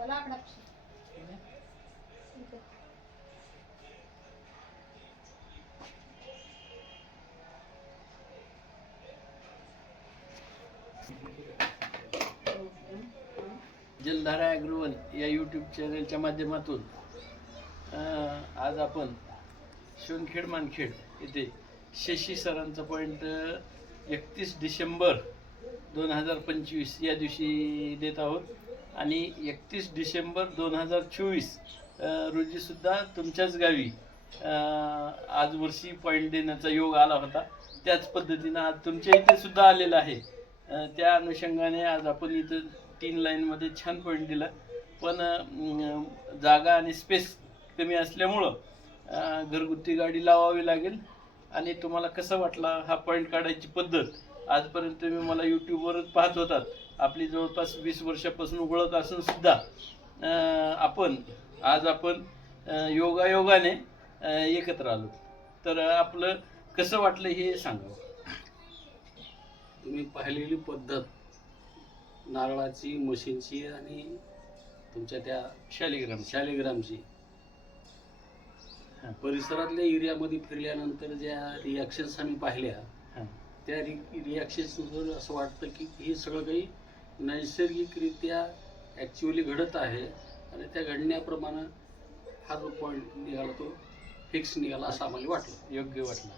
जलधारा ॲग्रोवन या यूट्यूब चॅनलच्या माध्यमातून आज आपण सोनखेड मानखेड येथे शशी सरांचा पॉईंट 31 डिसेंबर 2025 या दिवशी देत आहोत आणि 31 डिसेंबर 2024 रोजीसुद्धा तुमच्याच गावी आज वर्षी पॉईंट देण्याचा योग आला होता. त्याच पद्धतीनं आज तुमच्या इथे सुद्धा आलेला आहे. त्या अनुषंगाने आज आपण इथं 3 लाईनमध्ये छान पॉईंट दिला, पण जागा आणि स्पेस कमी असल्यामुळं घरगुती गाडी लावावी लागेल. आणि तुम्हाला कसं वाटला हा पॉईंट काढायची पद्धत? आजपर्यंत तुम्ही मला यूट्यूबवरच पाहत होतात. आपली जवळपास 20 वर्षापासून ओळख असून सुद्धा आज आपण योगायोगाने एकत्र आलो. तर आपलं कसं वाटलं हे सांगावं. तुम्ही पाहिलेली पद्धत नारळाची, मशीनची आणि तुमच्या त्या शालिग्रामची परिसरातल्या एरियामध्ये फिरल्यानंतर ज्या रिॲक्शन्स आम्ही पाहिल्या त्या रिॲक्शन्सवर असं वाटतं की हे सगळं काही नैसर्गिकरित्या ॲक्च्युअली घडत आहे आणि त्या घडण्याप्रमाणे हा जो पॉईंट निघाला तो फिक्स निघाला असं आम्हाला वाटलं, योग्य वाटलं.